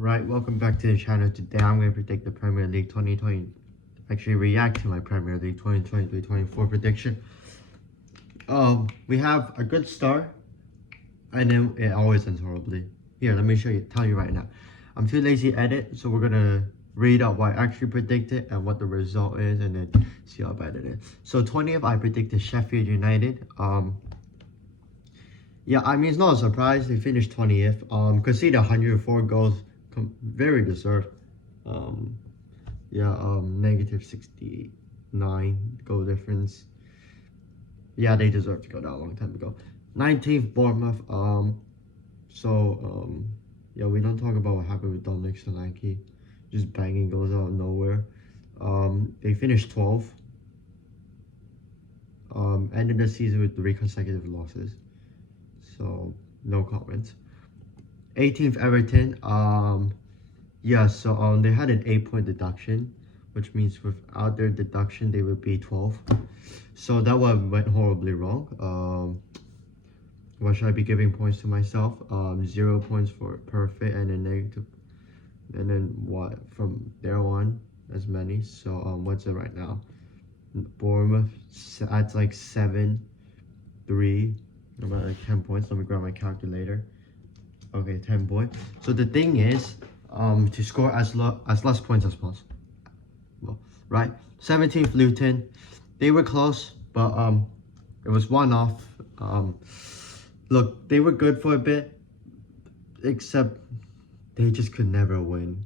Right, welcome back to the channel. Today I'm going to predict the Premier League 2020. Actually, react to my Premier League 2023-24 prediction. We have a good start, and then it always ends horribly. Here, let me tell you right now. I'm too lazy to edit, so we're gonna read out what I actually predicted and what the result is, and then see how bad it is. So 20th, I predicted Sheffield United. Yeah, I mean, it's not a surprise. They finished 20th. Conceded 104 goals. Very deserved. Negative 69 goal difference. Yeah, they deserved to go down a long time ago. 19th, Bournemouth. Yeah, we don't talk about what happened with Dominic Solanke. Just banging goals out of nowhere. They finished 12th. Ended the season with 3 consecutive losses. So, no comments. 18th, Everton. They had an 8-point deduction, which means without their deduction, they would be 12. So that one went horribly wrong. What should I be giving points to myself? 0 points for perfect and then negative. And then what from there on, as many. So what's it right now? Bournemouth, that's like 7, 3. About like 10 points. Let me grab my calculator. Okay, 10 points. So the thing is, to score as less points as possible. Right? 17th, Luton. They were close, but it was one off. Look, they were good for a bit, except they just could never win.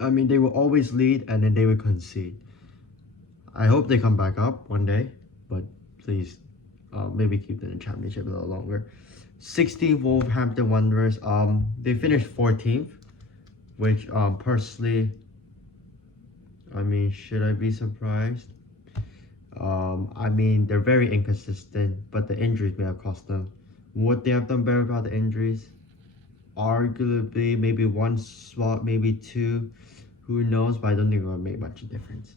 I mean, they will always lead and then they would concede. I hope they come back up one day, but please, maybe keep them in the championship a little longer. 16th, Wolverhampton Wanderers. They finished 14th, which personally, I mean, should I be surprised? I mean, they're very inconsistent, but the injuries may have cost them. Would they have done better without the injuries? Arguably, maybe 1 spot, maybe 2. Who knows? But I don't think it will make much difference.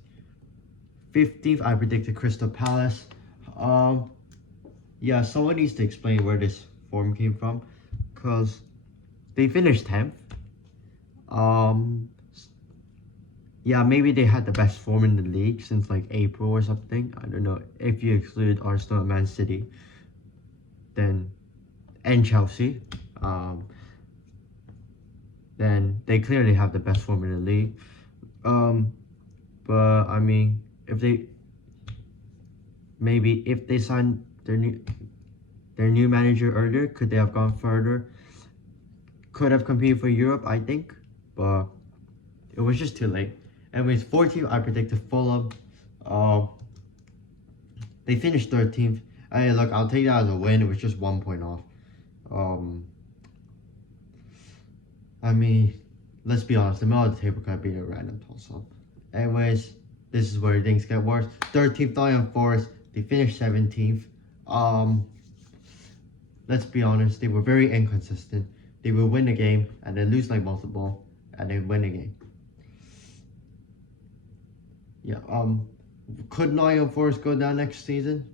15th, I predicted Crystal Palace. Yeah, someone needs to explain where this form came from, because they finished 10th. Yeah, maybe they had the best form in the league since like April or something. I don't know. If you exclude Arsenal and Man City, and Chelsea, then they clearly have the best form in the league. But I mean, if they signed their new manager earlier, could they have gone further? Could have competed for Europe, I think, but it was just too late. Anyways, 14th, I predicted Fulham. They finished 13th. Hey, look, I'll take that as a win. It was just 1 point off. I mean, let's be honest, the middle of the table could be a random toss-up. Anyways, this is where things get worse. 13th, Nottingham Forest. They finished 17th. Let's be honest, they were very inconsistent. They will win the game and then lose like multiple and then win the game. Yeah, could Nottingham Forest go down next season?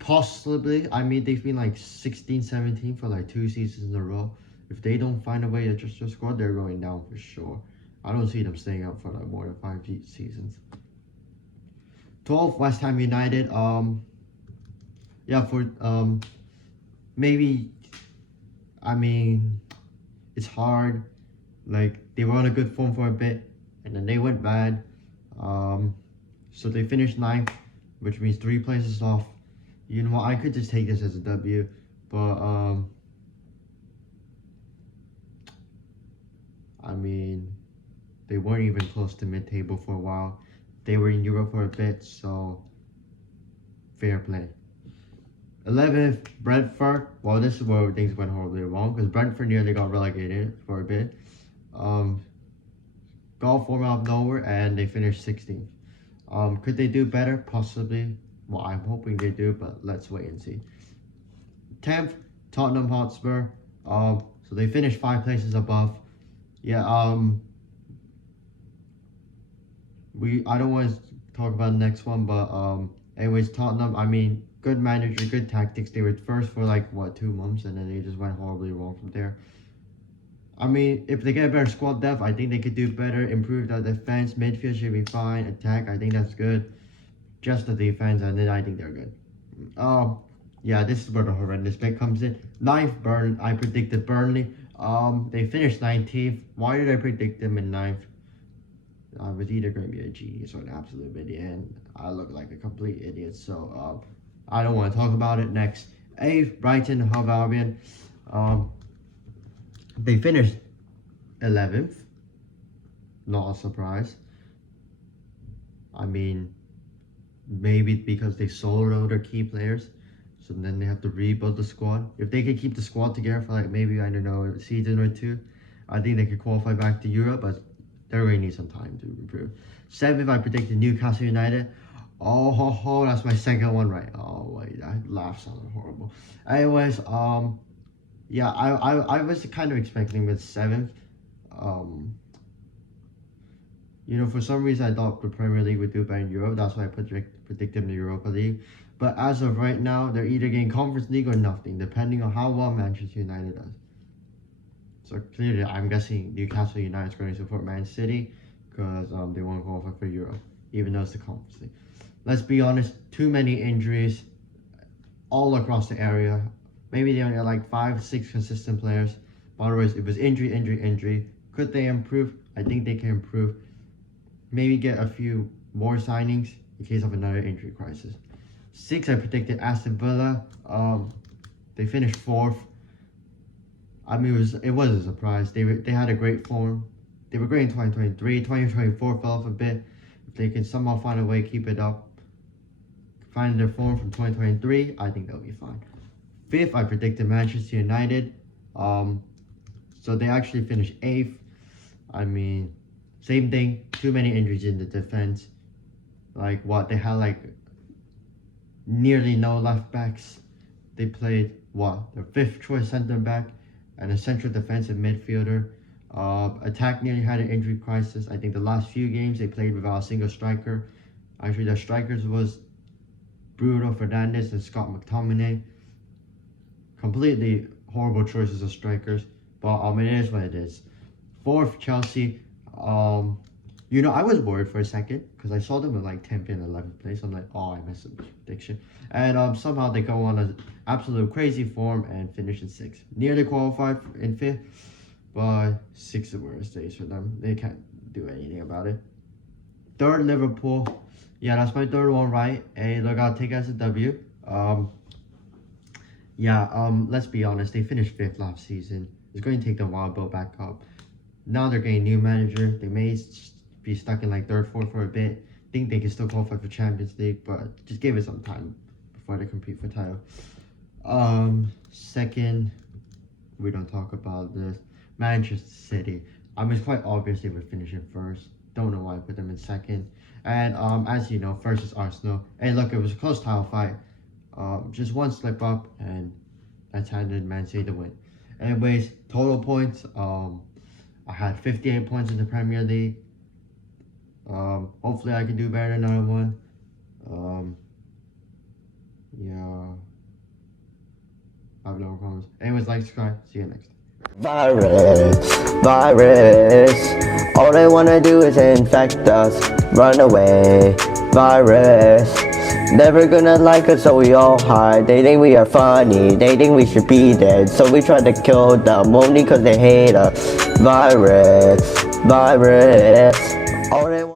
Possibly. I mean, they've been like 16, 17 for like 2 seasons in a row. If they don't find a way to just squad, they're going down for sure. I don't see them staying up for like more than 5 seasons. 12th, West Ham United. Maybe, I mean, it's hard. Like, they were on a good form for a bit, and then they went bad. So they finished 9th, which means 3 places off. You know what, I could just take this as a W, but, I mean, they weren't even close to mid-table for a while. They were in Europe for a bit, so fair play. 11th, Brentford. Well, this is where things went horribly wrong, because Brentford nearly got relegated for a bit. Got form out of nowhere, and they finished 16th. Could they do better? Possibly. Well, I'm hoping they do, but let's wait and see. 10th, Tottenham Hotspur. So they finished 5 places above. Yeah, I don't want to talk about the next one, but anyways, Tottenham, I mean, good manager, good tactics. They were first for like, what, 2 months, and then they just went horribly wrong from there. I mean, if they get a better squad depth, I think they could do better, improve their defense. Midfield should be fine. Attack, I think that's good. Just the defense, and then I think they're good. Yeah, this is where the horrendous pick comes in. Ninth, I predicted Burnley. They finished 19th. Why did I predict them in 9th? I was either going to be a genius or an absolute idiot, and I look like a complete idiot. So, I don't want to talk about it. Next, 8th, Brighton Hove Albion. They finished 11th. Not a surprise. I mean, maybe because they sold all their key players, so then they have to rebuild the squad. If they could keep the squad together for like maybe, I don't know, a season or two, I think they could qualify back to Europe, but they really need some time to improve. 7th, I predicted Newcastle United. Oh, that's my second one right. Oh wait, that laugh sounded horrible. Anyways, yeah, I was kind of expecting with 7th. You know, for some reason I thought the Premier League would do better in Europe. That's why I predicted the Europa League. But as of right now, they're either getting Conference League or nothing, depending on how well Manchester United does. So clearly, I'm guessing Newcastle United is going to support Man City because they won't qualify for Europe, even though it's the Conference League. Let's be honest, too many injuries all across the area. Maybe they only have like 5-6 consistent players. But otherwise, it was injury. Could they improve? I think they can improve. Maybe get a few more signings in case of another injury crisis. 6, I predicted Aston Villa. They finished 4th. I mean, it was a surprise. They had a great form. They were great in 2023. 2024 fell off a bit. If they can somehow find a way to keep it up, find their form from 2023, I think they'll be fine. 5th, I predicted Manchester United. So they actually finished 8th. I mean, same thing. Too many injuries in the defense. Like what? They had like nearly no left backs. They played what? Their 5th choice centre back and a central defensive midfielder. Attack nearly had an injury crisis. I think the last few games they played without a single striker. Actually, their strikers was Bruno Fernandes and Scott McTominay. Completely horrible choices of strikers, but it is what it is. 4th, Chelsea. You know, I was worried for a second because I saw them in like 10th and 11th place. I'm like, oh, I missed a prediction. And somehow they go on an absolute crazy form and finish in 6th. Nearly qualified in 5th, but 6th is the worst days for them. They can't do anything about it. 3rd, Liverpool. Yeah, that's my 3rd one, right? Hey, look, I'll take it as a W. Let's be honest. They finished 5th last season. It's going to take them a while to build back up. Now they're getting a new manager. They may be stuck in like 3rd, 4th for a bit. Think they can still qualify for Champions League, but just give it some time before they compete for title. 2nd, we don't talk about this. Manchester City. I mean, it's quite obvious they were finishing 1st. Don't know why I put them in 2nd. And as you know, 1st is Arsenal. And look, it was a close title fight. Just one slip up, and that's handed Man City the win. Anyways, total points. I had 58 points in the Premier League. Hopefully I can do better than another one. Yeah. I have no problems. Anyways, like, subscribe. See you next. Virus. All they wanna do is infect us. Run away. Virus. Never gonna like us, so we all hide. They think we are funny, they think we should be dead, so we try to kill them only cause they hate us. Virus. All they